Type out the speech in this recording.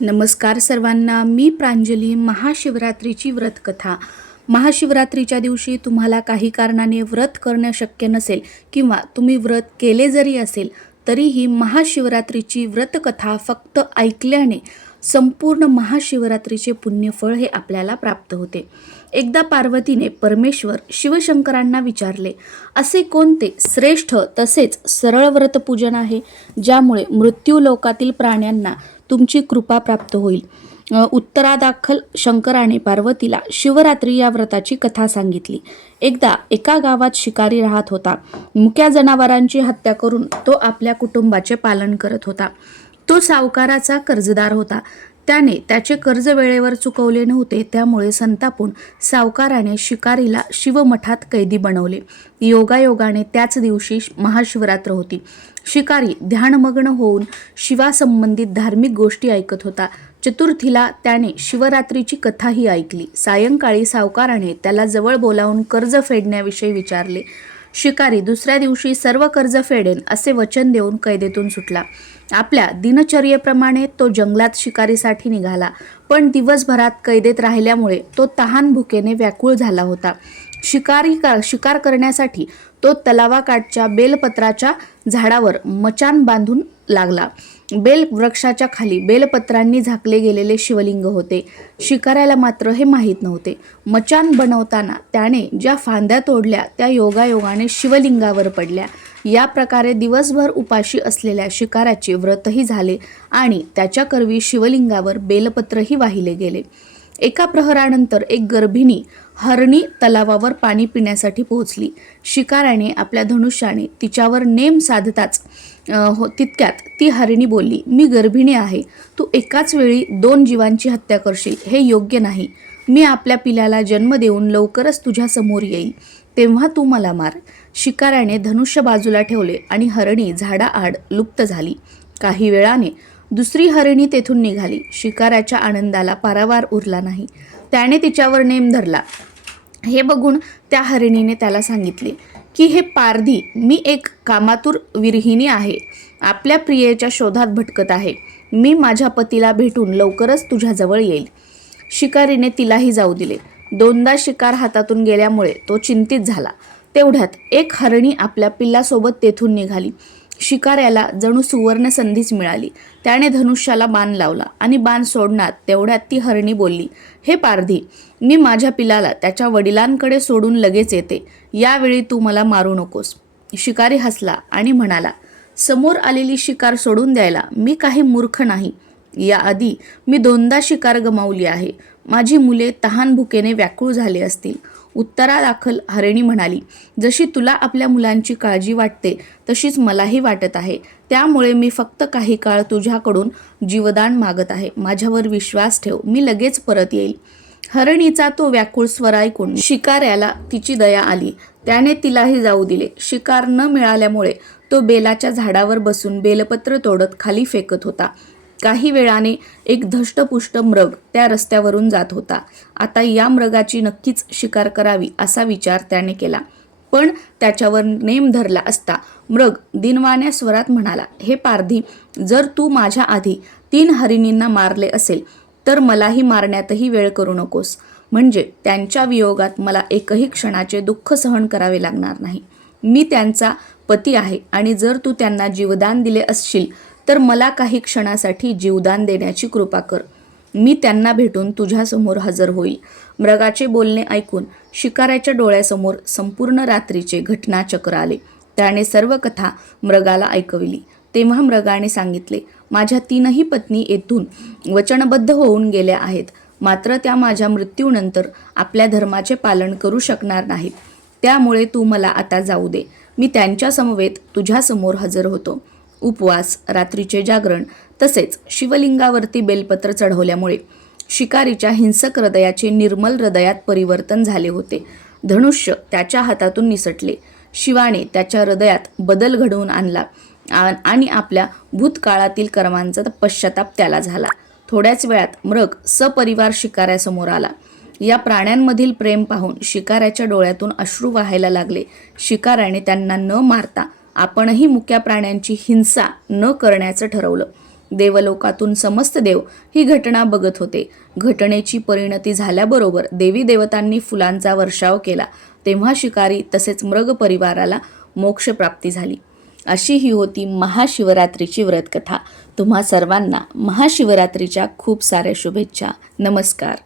नमस्कार सर्वांना. मी प्रांजली. महाशिवरात्रीची व्रतकथा. महाशिवरात्रीच्या दिवशी तुम्हाला काही कारणाने व्रत करणं शक्य नसेल किंवा तुम्ही व्रत केले जरी असेल तरीही महाशिवरात्रीची व्रतकथा फक्त ऐकल्याने संपूर्ण महाशिवरात्रीचे पुण्यफळ हे आपल्याला प्राप्त होते. एकदा पार्वतीने परमेश्वर शिवशंकरांना विचारले, असे कोणते श्रेष्ठ तसेच सरळ व्रतपूजन आहे ज्यामुळे मृत्यू लोकातील प्राण्यांना तुमची कृपा प्राप्त होईल. उत्तरादाखल शंकराने पार्वतीला शिवरात्री या व्रताची कथा सांगितली. एकदा एका गावात शिकारी राहत होता. मुक्या जनावरांची हत्या करून तो आपल्या कुटुंबाचे पालन करत होता. तो सावकाराचा कर्जदार होता. त्याने त्याचे कर्ज वेळेवर चुकवले नव्हते. त्यामुळे संतापून सावकाराने शिकारीला शिवमठात कैदी बनवले. योगायोगाने त्याच दिवशी महाशिवरात्र होती. शिकारी ध्यानमग्न होऊन शिवासंबंधित धार्मिक गोष्टी ऐकत होता. चतुर्थीला त्याने शिवरात्रीची कथाही ऐकली. सायंकाळी सावकाराने त्याला जवळ बोलावून कर्ज फेडण्याविषयी विचारले. शिकारी दुसऱ्या दिवशी सर्व कर्ज फेडेन असे वचन देऊन कैदेतून सुटला. आपल्या दिनचर्येप्रमाणे तो जंगलात शिकारीसाठी निघाला. पण दिवसभरात कैदेत राहिल्यामुळे तो तहान भुकेने व्याकुळ झाला होता. शिकार करण्यासाठी तो तलावाकाठच्या बेलपत्राच्या झाडावर मचाण बांधून लागला. बेल वृक्षाच्या खाली बेलपत्रांनी झाकले गेलेले शिवलिंग होते. शिकाऱ्याला मात्र हे माहीत नव्हते. मचाण बनवताना त्याने ज्या फांद्या तोडल्या त्या योगायोगाने शिवलिंगावर पडल्या. या प्रकारे दिवसभर उपाशी असलेल्या शिकाऱ्याचे व्रतही झाले आणि त्याच्या करवी शिवलिंगावर बेलपत्रही वाहिले गेले. एका प्रहरानंतर एक गर्भिणी हरणी तलावावर पाणी पिण्यासाठी पोहोचली. शिकाऱ्याने आपल्या धनुष्याने तिच्यावर नेम साधताच तितक्यात ती हरिणी बोलली, मी गर्भिणी आहे. तू एकाच वेळी 2 जीवांची हत्या करशील हे योग्य नाही. मी आपल्या पिल्याला जन्म देऊन लवकरच तुझ्या समोर येईल, तेव्हा तू मला मार. शिकाऱ्याने धनुष्य बाजूला ठेवले आणि हरणी झाडाआड लुप्त झाली. काही वेळाने दुसरी हरिणी तेथून निघाली. शिकाऱ्याच्या आनंदाला पारावार उरला नाही. त्याने तिच्यावर नेम धरला. हे बघून त्या हरिणीने त्याला सांगितले की हे पारधी, मी एक कामातूर विरहिणी आहे. आपल्या प्रियेच्या शोधात भटकत आहे. मी माझ्या पतीला भेटून लवकरच तुझ्याजवळ येईल. शिकारीने तिलाही जाऊ दिले. 2दा शिकार हातातून गेल्यामुळे तो चिंतित झाला. तेवढ्यात एक हरिणी आपल्या पिल्लासोबत तेथून निघाली. शिकाऱ्याला जणू सुवर्ण संधीच मिळाली. त्याने धनुष्याला बाण लावला आणि बाण सोडण्यात तेवढ्यात ती हरिणी बोलली, हे पारधी, मी माझ्या पिलाला त्याच्या वडिलांकडे सोडून लगेच येते. यावेळी तू मला मारू नकोस. शिकारी हसला आणि म्हणाला, समोर आलेली शिकार सोडून द्यायला मी काही मूर्ख नाही. याआधी मी 2दा शिकार गमावली आहे. माझी मुले तहान भुकेने व्याकुळ झाले असतील. उत्तरादाखल हरिणी म्हणाली, जशी तुला आपल्या मुलांची काळजी वाटते तशीच मलाही वाटत आहे. त्यामुळे मी फक्त काही काळ तुझ्याकडून जीवदान मागत आहे. माझ्यावर विश्वास ठेव, मी लगेच परत येईल. हरिणीचा तो व्याकुळ स्वर ऐकून शिकाऱ्याला तिची दया आली. त्याने तिलाही जाऊ दिले. शिकार न मिळाल्यामुळे तो बेलाच्या झाडावर बसून बेलपत्र तोडत खाली फेकत होता. काही वेळाने एक धष्टपुष्ट मृग त्या रस्त्यावरून जात होता. आता या मृगाची नक्कीच शिकार करावी असा विचार त्याने केला. पण त्याच्यावर नेम धरला असता मृग दिनवाण्या स्वरात म्हणाला, हे पारधी, जर तू माझ्या आधी 3 हरिणींना मारले असेल तर मलाही मारण्यातही वेळ करू नकोस. म्हणजे त्यांच्या वियोगात मला एकही क्षणाचे दुःख सहन करावे लागणार नाही. मी त्यांचा पती आहे आणि जर तू त्यांना जीवदान दिले असशील तर मला काही क्षणासाठी जीवदान देण्याची कृपा कर. मी त्यांना भेटून तुझ्यासमोर हजर होईल. मृगाचे बोलणे ऐकून शिकाऱ्याच्या डोळ्यासमोर संपूर्ण रात्रीचे घटनाचक्र आले. त्याने सर्व कथा मृगाला ऐकविली. तेव्हा मृगाने सांगितले, माझ्या 3ही पत्नी येथून वचनबद्ध होऊन गेल्या आहेत. मात्र त्या माझ्या मृत्यूनंतर आपल्या धर्माचे पालन करू शकणार नाहीत. त्यामुळे तू मला आता जाऊ दे. मी त्यांच्या समवेत तुझ्यासमोर हजर होतो. उपवास, रात्रीचे जागरण तसेच शिवलिंगावरती बेलपत्र चढवल्यामुळे शिकारीच्या हिंसक हृदयाचे निर्मल हृदयात परिवर्तन झाले होते. धनुष्य त्याच्या हातातून निसटले. शिवाने त्याच्या हृदयात बदल घडवून आणला आणि आपल्या भूतकाळातील कर्मांचा पश्चाताप त्याला झाला. थोड्याच वेळात मृग सपरिवार शिकाऱ्यासमोर आला. या प्राण्यांमधील प्रेम पाहून शिकाऱ्याच्या डोळ्यातून अश्रू वाहायला लागले. शिकाऱ्याने त्यांना न मारता आपणही मुक्या प्राण्यांची हिंसा न करण्याचं ठरवलं. देवलोकातून समस्त देव ही घटना बघत होते. घटनेची परिणती झाल्याबरोबर देवी देवतांनी फुलांचा वर्षाव केला. तेव्हा शिकारी तसेच मृग परिवाराला मोक्षप्राप्ती झाली. अशी ही होती महाशिवरात्रीची व्रतकथा. तुम्हा सर्वांना महाशिवरात्रीच्या खूप साऱ्या शुभेच्छा. नमस्कार.